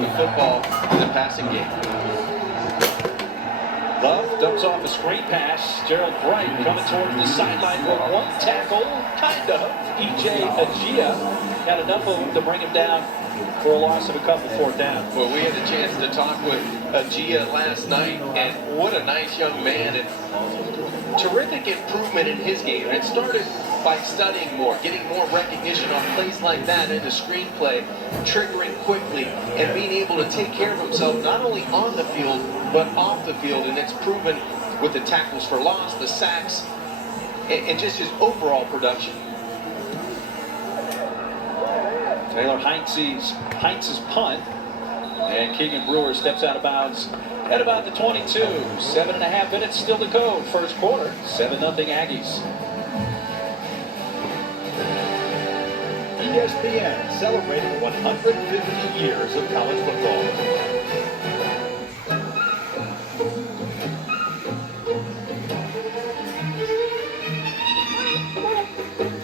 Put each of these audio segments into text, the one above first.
the football in the passing game. Love dumps off a screen pass. Gerald Bright coming towards the sideline for one tackle, kind of. E.J. Agia had enough of him to bring him down for a loss of a couple fourth down. Well, we had a chance to talk with Agia last night, and what a nice young man, and terrific improvement in his game. And it started by studying more, getting more recognition on plays like that in the screenplay, triggering quickly, and being able to take care of himself not only on the field, but off the field. And it's proven with the tackles for loss, the sacks, and just his overall production. Taylor Heintz's punt, and Keegan Brewer steps out of bounds at about the 22. 7.5 minutes still to go. First quarter, 7-0 Aggies. ESPN celebrating 150 years of college football.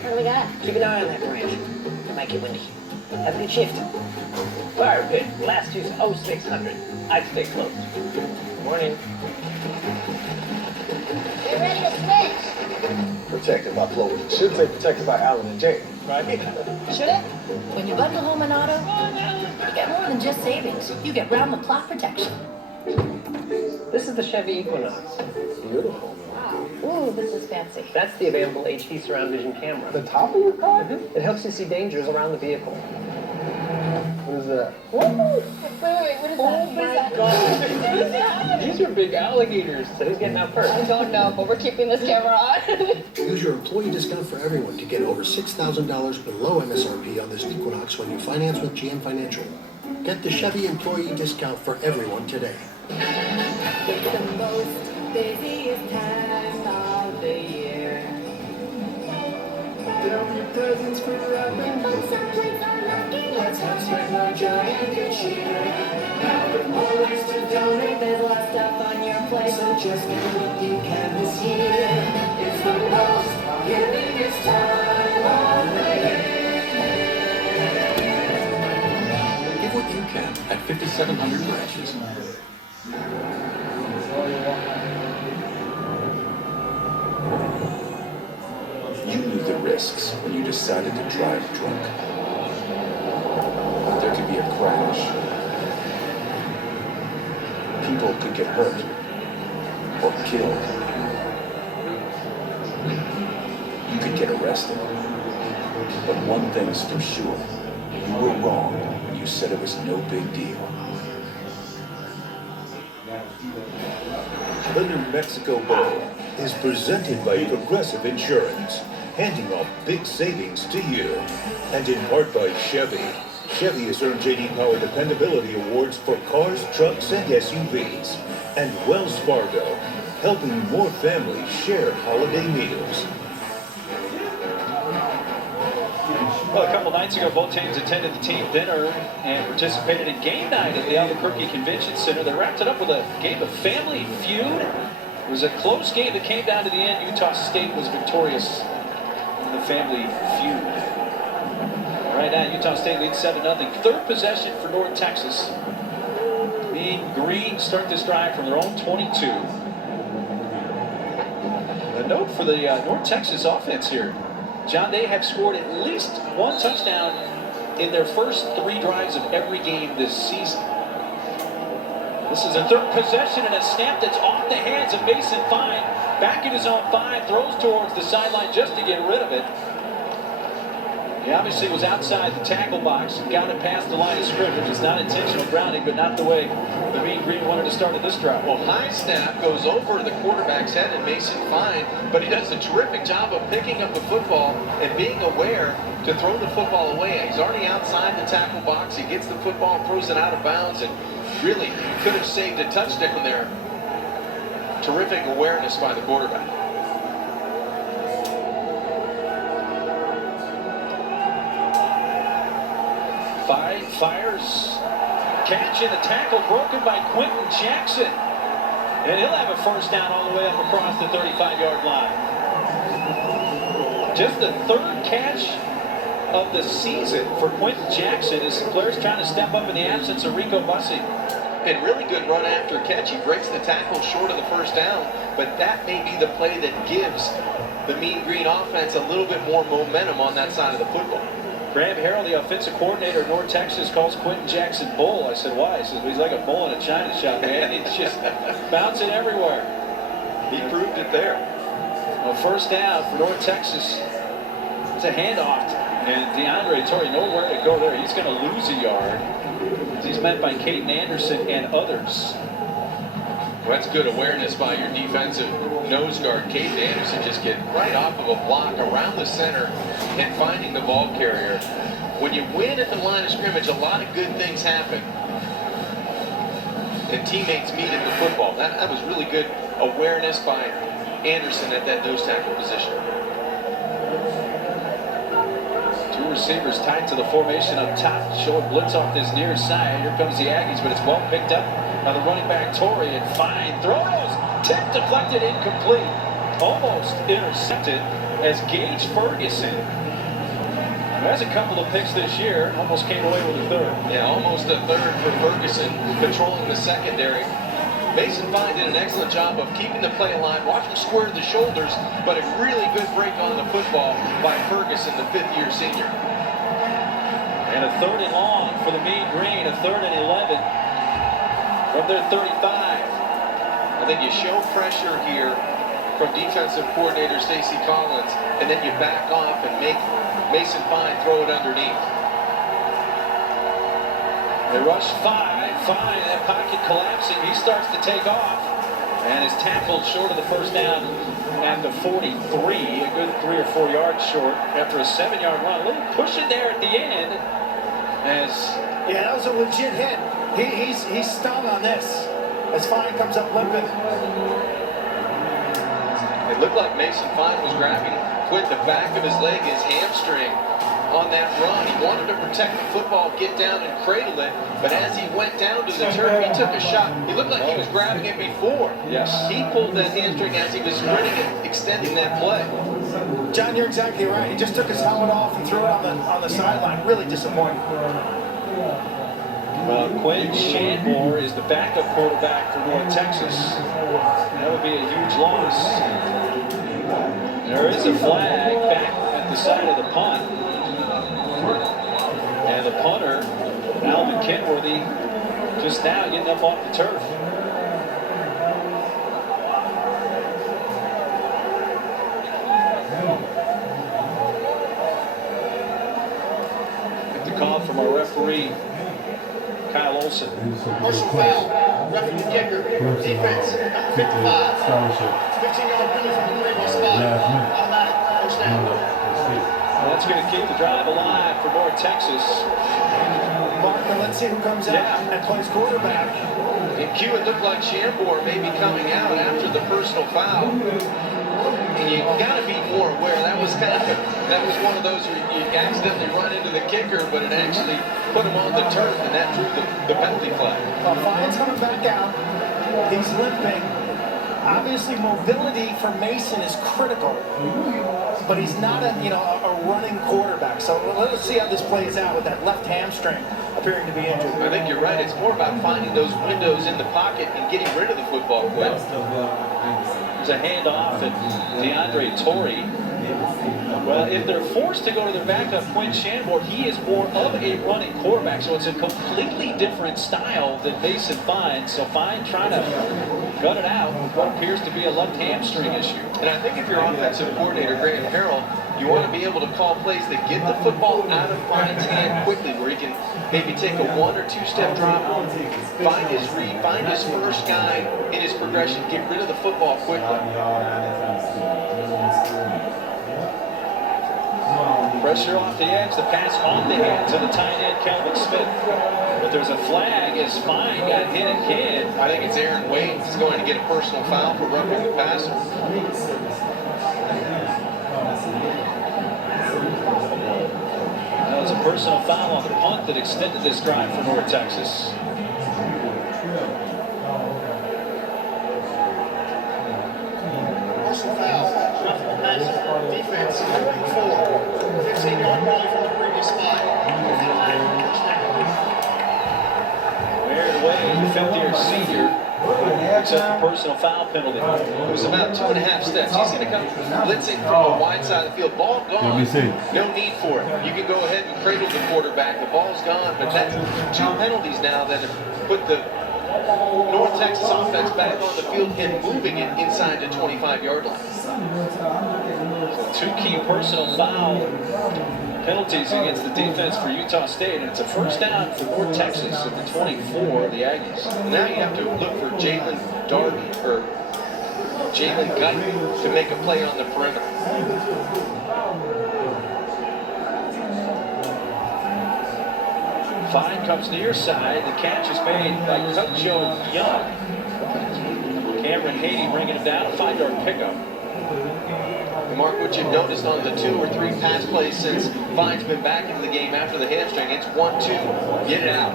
What do we got? Keep an eye on that branch. It might get windy. Have a good shift. Fire pit, last use 0600. I'd stay close. Good morning. Get ready to switch. Protected by Florida. Should say protected by Allen and Jane, right? Should it? When you bundle home and auto, you get more than just savings. You get round-the-clock protection. This is the Chevy Equinox. Beautiful. Ooh, this is fancy. That's the available HD surround vision camera. The top of your car? It helps you see dangers around the vehicle. What is that? Wait, what is that? What is that? These are big alligators. So who's getting out first? I don't know, but we're keeping this camera on. Use your employee discount for everyone to get over $6,000 below MSRP on this Equinox when you finance with GM Financial. Get the Chevy employee discount for everyone today. It's the most busiest time of the year. There'll be presents for wrapping. Let's have spend more joy and good cheer. Now with more ways to donate, there's less stuff on your plate. So just do what you can this year. It's the most givingest time of the year. Give what you can at 5,700 branches. You knew the risks when you decided to drive drunk. There could be a crash. People could get hurt or killed. You could get arrested. But one thing's for sure. You were wrong when you said it was no big deal. The New Mexico Bowl is presented by Progressive Insurance, handing off big savings to you. And in part by Chevy. Chevy has earned J.D. Power Dependability Awards for cars, trucks, and SUVs. And Wells Fargo, helping more families share holiday meals. Well, a couple nights ago, both teams attended the team dinner and participated in game night at the Albuquerque Convention Center. They wrapped it up with a game of Family Feud. It was a close game that came down to the end. Utah State was victorious in the Family Feud. Right now, Utah State leads 7-0. Third possession for North Texas. Mean Green start this drive from their own 22. A note for the North Texas offense here. John, they have scored at least one touchdown in their first 3 drives of every game this season. This is a third possession and a snap that's off the hands of Mason Fine. Back in his own 5, throws towards the sideline just to get rid of it. He obviously was outside the tackle box and got it past the line of scrimmage. It's not intentional grounding, but not the way the Mean Green wanted to start this drive. Well, high snap goes over the quarterback's head and Mason Fine, but he does a terrific job of picking up the football and being aware to throw the football away. He's already outside the tackle box. He gets the football, throws it out of bounds, and really could have saved a touchdown there. Terrific awareness by the quarterback. Fine fires. Catch in the tackle broken by Quentin Jackson. And he'll have a first down all the way up across the 35-yard line. Just the third catch of the season for Quentin Jackson as the players trying to step up in the absence of Rico Bussey. And really good run after catch. He breaks the tackle short of the first down, but that may be the play that gives the Mean Green offense a little bit more momentum on that side of the football. Graham Harrell, the offensive coordinator at North Texas, calls Quentin Jackson bull. I said, why? He said, he's like a bull in a china shop, man. He's just bouncing everywhere. He proved it there. Well, first down for North Texas. It's a handoff, and DeAndre Torrey nowhere to go there. He's going to lose a yard. He's met by Caden Anderson and others. Well, that's good awareness by your defensive nose guard. Caden Anderson just get right off of a block around the center and finding the ball carrier. When you win at the line of scrimmage, a lot of good things happen. And teammates meet in the football. That was really good awareness by Anderson at that nose tackle position. Two receivers tied to the formation up top, showing blitz off this near side. Here comes the Aggies, but it's well picked up by the running back Torrey, and fine throws, tipped, deflected, incomplete, almost intercepted as Gage Ferguson, who has a couple of picks this year, almost came away with a third. Yeah, almost a third for Ferguson, controlling the secondary. Mason Fine did an excellent job of keeping the play alive, watch him square the shoulders, but a really good break on the football by Ferguson, the fifth-year senior. And a third and long for the Mean Green, a 3rd and 11 from their 35. I think you show pressure here from defensive coordinator Stacy Collins, and then you back off and make Mason Fine throw it underneath. They rush Fine, that pocket collapsing. He starts to take off and is tackled short of the first down at the 43, a good 3 or 4 yards short after a 7-yard run. A little push in there at the end yeah, that was a legit hit. He's stung on this as Fine comes up limping. It looked like Mason Fine was grabbing with the back of his leg, his hamstring on that run. He wanted to protect the football, get down and cradle it, but as he went down to the turf, he took a shot. He looked like he was grabbing it before. Yes. He pulled that hamstring as he was sprinting and extending that play. John, you're exactly right. He just took his helmet off and threw it on the sideline. Really disappointing. Quinn Shanmore is the backup quarterback for North Texas. That would be a huge loss. There is a flag back at the side of the punt. And the punter, Alvin Kenworthy, just now getting up off the turf. Get the call from our referee, Kyle Olson. Personal foul. Roughing the kicker. Defense. Number 55. 15-yard penalty from the previous spot. Automatic. First down. That's going to keep the drive alive for North Texas. Mark, let's see who comes out and plays quarterback. In Q, it looked like Chambord may be coming out after the personal foul. And you got to be more aware. That was one of those where you accidentally run into the kicker, but it actually put him on the turf, and that drew the penalty flag. Fine's coming back out. He's limping. Obviously, mobility for Mason is critical, but he's not a running quarterback. So let's see how this plays out with that left hamstring appearing to be injured. I think you're right. It's more about finding those windows in the pocket and getting rid of the football quick. There's a handoff at DeAndre Torrey. Well, if they're forced to go to their backup, Quinn Shanmore, he is more of a running quarterback, so it's a completely different style than Mason Fine. So Fine trying to gut it out with what appears to be a left hamstring issue. And I think if you're offensive coordinator Graham Harrell, you want to be able to call plays that get the football out of Fine's hand quickly, where he can maybe take a 1 or 2 step drop, find his read, find his first guy in his progression, get rid of the football quickly. Pressure off the edge, the pass on the hands of the tight end, Kelvin Smith. But there's a flag as Fine got hit again. I think it's Aaron Wade who's going to get a personal foul for roughing the passer. That was a personal foul on the punt that extended this drive for North Texas. Personal foul. Roughing the passer. Defense. 4. 15-yard penalty from the picks up the personal foul penalty. It was about 2.5 steps. He's going to come blitzing from a wide side of the field. Ball gone. No need for it. You can go ahead and cradle the quarterback. The ball's gone, but that's 2 penalties now that have put the North Texas offense back on the field and moving it inside the 25-yard line. So 2 key personal foul penalties against the defense for Utah State, and it's a first down for North Texas at the 24 of the Aggies. Now you have to look for Jalen Darby or Jalen Guyton to make a play on the perimeter. Fine comes near side. The catch is made by Cocho Young. Cameron Haney bringing him down. 5-yard pickup. Mark, what you've noticed on the 2 or 3 pass plays since Fine's been back into the game after the hamstring, it's 1-2, get it out.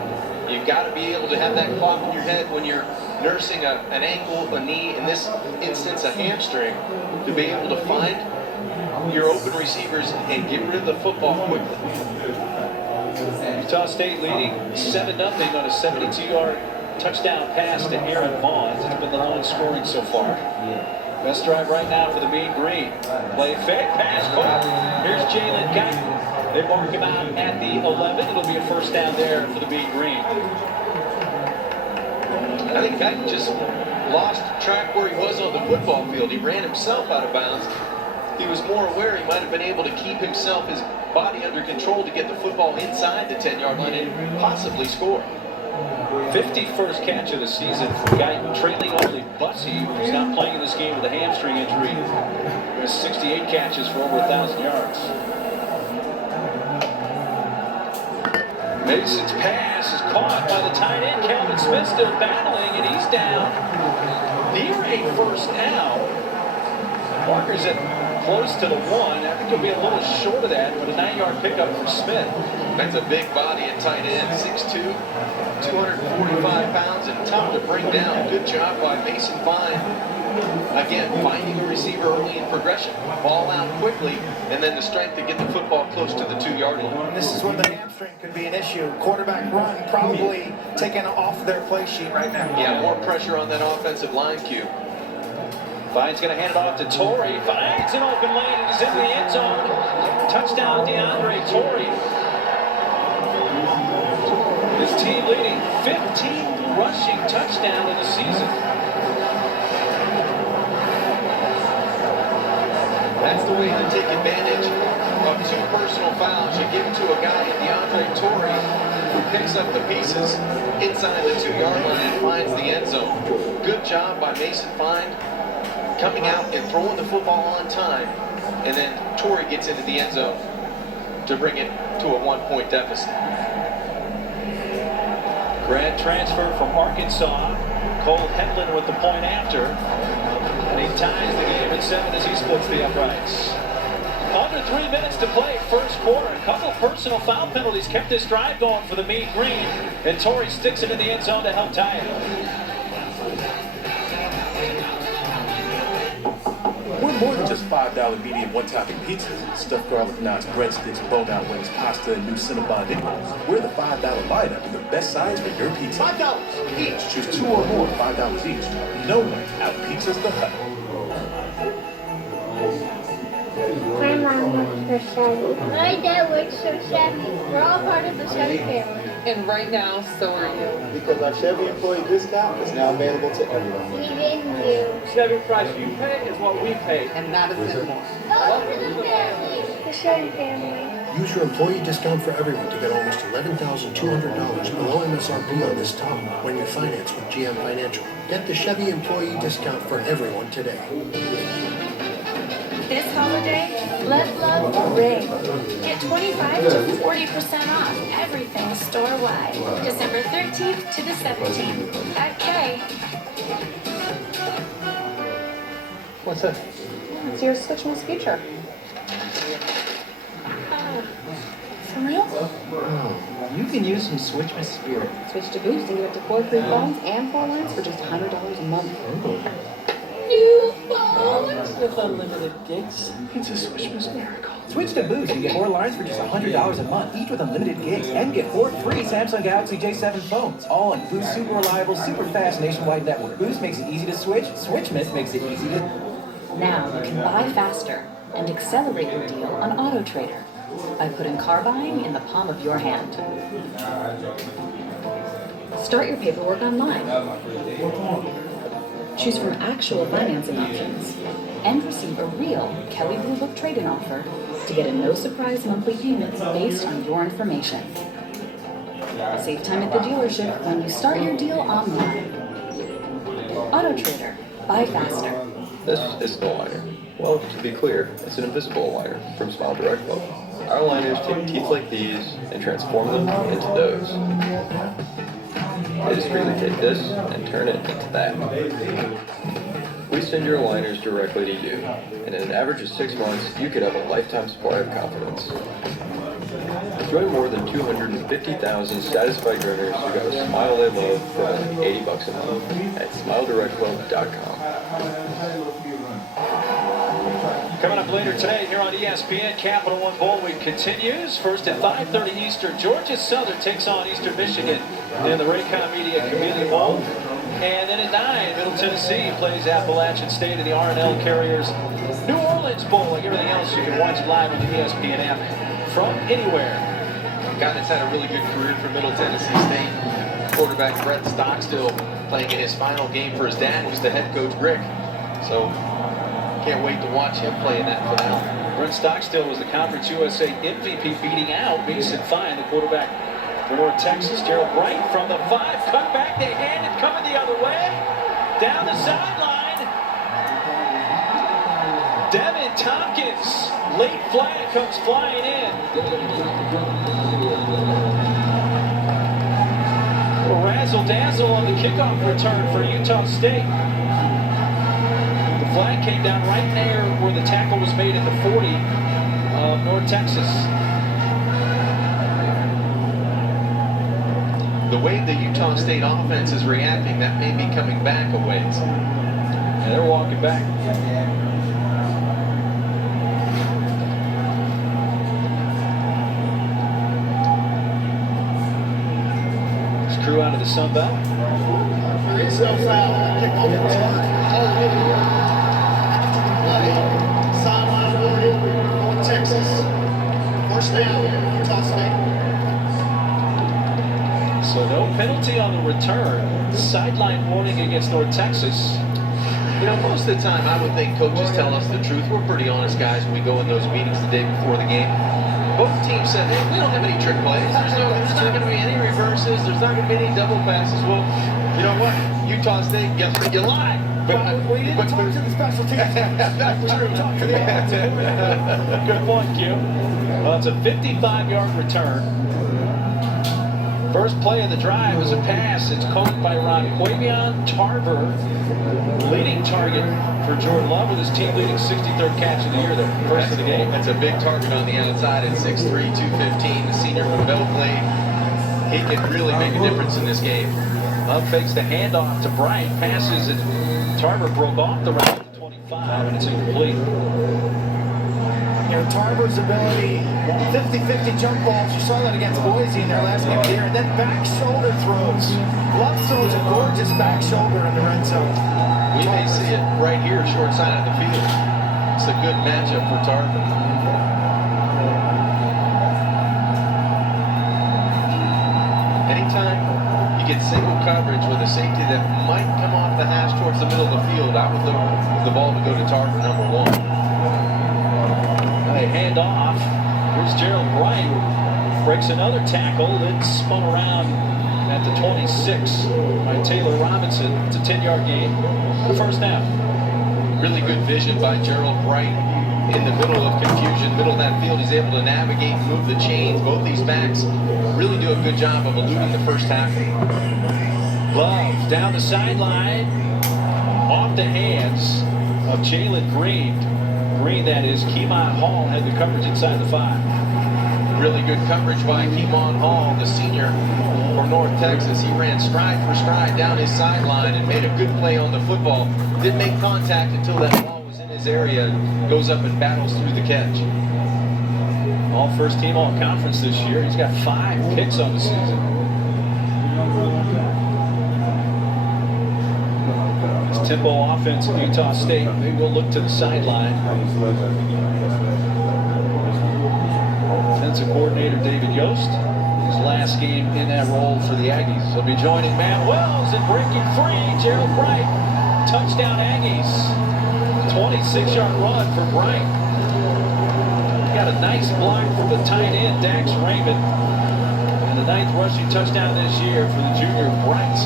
You've got to be able to have that clock in your head when you're nursing an ankle, a knee, in this instance a hamstring, to be able to find your open receivers and get rid of the football quickly. Utah State leading 7-0 on a 72-yard touchdown pass to Aaron Vaughn. It's been the lowest scoring so far. Best drive right now for the Mean Green. Play fake, pass caught. Here's Jalen Guyton. They mark him out at the 11. It'll be a first down there for the Mean Green. I think Guyton just lost track where he was on the football field. He ran himself out of bounds. He was more aware he might have been able to keep himself, his body under control to get the football inside the 10-yard line and possibly score. 51st catch of the season for Guyton, trailing only Bussey, who's not playing in this game with a hamstring injury. He has 68 catches for over 1,000 yards. Mason's pass is caught by the tight end. Kelvin Smith still battling, and he's down near a first down. Walker's at close to the 1. I think he'll be a little short of that, but a 9-yard pickup for Smith. That's a big body at tight end, 6'2", 245 pounds, and tough to bring down. Good job by Mason Fine. Again, finding a receiver early in progression. Ball out quickly, and then the strength to get the football close to the 2-yard line. And this is when the hamstring could be an issue. Quarterback run probably taken off their play sheet right now. Yeah, more pressure on that offensive line cue. Fine's going to hand it off to Torrey. Finds an open lane and is in the end zone. Touchdown, DeAndre Torrey. His team leading 15 rushing touchdown in the season. That's the way to take advantage of 2 personal fouls. You give it to a guy, DeAndre Torrey, who picks up the pieces inside the 2-yard line and finds the end zone. Good job by Mason Fine, coming out and throwing the football on time, and then Torrey gets into the end zone to bring it to a 1-point deficit. Grad transfer from Arkansas, Cole Hedlund with the point after, and he ties the game at 7 as he splits the uprights. Under 3 minutes to play, first quarter. A couple personal foul penalties kept this drive going for the Mean Green, and Torrey sticks it in the end zone to help tie it. We're more than just $5 medium one-topping pizzas, stuffed garlic knots, breadsticks, bone-out wings, pasta, and new Cinnabon nickels. We're the $5 lineup with the best size for your pizza. $5 each. Choose 2 or more, $5 each. No one out-pizzas the Hut. My mom works for Chevy. My dad works for Chevy. We're all part of the Chevy family. And right now, so are you. Because our Chevy employee discount is now available to everyone. We didn't do. Chevy price you pay is what we pay. And not a cent more. Welcome to the family. The Chevy family. Use your employee discount for everyone to get almost $11,200 below MSRP on this top when you finance with GM Financial. Get the Chevy employee discount for everyone today. This holiday, let love ring. Get 25 to 40% off everything store-wide. December 13th to the 17th at Kay. What's that? It's your Switchmas future. For real? Oh, you can use some Switchmas Spirit. Switch to Boost and get up to 4 free phones and 4 lines for just $100 a month. New phone. With unlimited gigs. It's a Switchmas miracle. Switch to Boost and get 4 lines for just $100 a month, each with unlimited gigs, and get 4 free Samsung Galaxy J7 phones. All on Boost super reliable, super fast nationwide network. Boost makes it easy to switch. SwitchMint makes it easy to... Now you can buy faster and accelerate your deal on AutoTrader by putting car buying in the palm of your hand. Start your paperwork online. Choose from actual financing options and receive a real Kelley Blue Book trade-in offer to get a no-surprise monthly payment based on your information. Save time at the dealership when you start your deal online. AutoTrader. Buy faster. This isn't a liner. Well, to be clear, it's an invisible liner from Smile Direct Club. Our liners take teeth like these and transform them into those. They discreetly take this and turn it into that. We send your aligners directly to you, and in an average of 6 months, you could have a lifetime supply of confidence. Join more than 250,000 satisfied drinkers who got a smile they love for only $80 a month at SmileDirectClub.com. Coming up later today here on ESPN, Capital One Bowl Week continues. First at 5:30 Eastern, Georgia Southern takes on Eastern Michigan in the Raycom Media Community Bowl. And then at 9, Middle Tennessee plays Appalachian State in the R&L Carriers New Orleans Bowl. Like everything else, you can watch live on the ESPN app from anywhere. A guy that's had a really good career for Middle Tennessee State. Quarterback Brett Stockstill playing in his final game for his dad, who's the head coach Rick. So can't wait to watch him play in that finale. Brent Stockstill was the Conference USA MVP, beating out Mason Fine, the quarterback for North Texas. Gerald Bright from the 5, cut back, they hand it, coming the other way. Down the sideline. Devin Tompkins, late flag comes flying in. Razzle-dazzle on the kickoff return for Utah State. Flag came down right there where the tackle was made at the 40 of North Texas. The way the Utah State offense is reacting, that may be coming back a ways. And they're walking back. This crew out of the Sun Belt. Sideline warning, North Texas. First down, Utah State. So no penalty on the return. Sideline warning against North Texas. You know, most of the time I would think coaches tell us the truth. We're pretty honest guys when we go in those meetings the day before the game. Both teams said, hey, we don't have any trick plays. There's not going to be any reverses. There's not going to be any double passes. Well, you know what? Utah State, guess what? You lied. But we didn't talk to the special teams. That's true. Talk to the offensive. Good point, Q. Well, it's a 55-yard return. First play of the drive was a pass. It's caught by Ronquavion Tarver, leading target for Jordan Love with his team-leading 63rd catch of the year, the first of the game. That's a big target on the outside at 6'3", 215. The senior from Belle Plaine. He can really make a difference in this game. Love fakes the handoff to Bright, passes, and Tarver broke off the route at 25, and it's incomplete. You know, Tarver's ability, 50-50 jump balls, you saw that against Boise in their last game here, and then back shoulder throws. Love throws a gorgeous back shoulder in the red zone. We may see it right here, short side of the field. It's a good matchup for Tarver. Anytime you get single coverage with a safety that might come off the hash towards the middle of the field, I would look for the ball to go to Tarver, number 1. They hand off. Here's Gerald Bright. Breaks another tackle, then spun around at the 26 by Taylor Robinson. It's a 10-yard gain. First down. Really good vision by Gerald Bright in the middle of confusion, middle of that field. He's able to navigate and move the chains. Both these backs really do a good job of eluding the first tackle. Love down the sideline. Off the hands of Jalen Green. Green, that is. Keemon Hall had the coverage inside the 5. Really good coverage by Keemon Hall, the senior for North Texas. He ran stride for stride down his sideline and made a good play on the football. Didn't make contact until that ball was in his area. Goes up and battles through the catch. All first team, all conference this year. He's got 5 picks on the season. This tempo offense at Utah State, they will look to the sideline. Defensive coordinator David Yost, his last game in that role for the Aggies. He'll be joining Matt Wells and breaking free. Gerald Bright, touchdown Aggies. 26-yard run for Bright. Got a nice block from the tight end, Dax Raymond. And the 9th rushing touchdown this year for the junior Bright.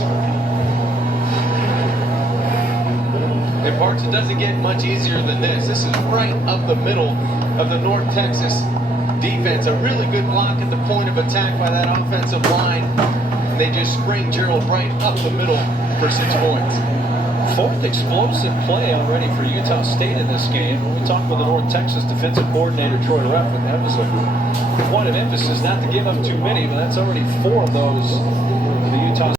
And Parks, it doesn't get much easier than this. This is right up the middle of the North Texas defense. A really good block at the point of attack by that offensive line. And they just spring Gerald Bright up the middle for 6 points. 4th explosive play already for Utah State in this game. We talked with the North Texas defensive coordinator Troy Ruff, and that was a point of emphasis not to give up too many, but that's already 4 of those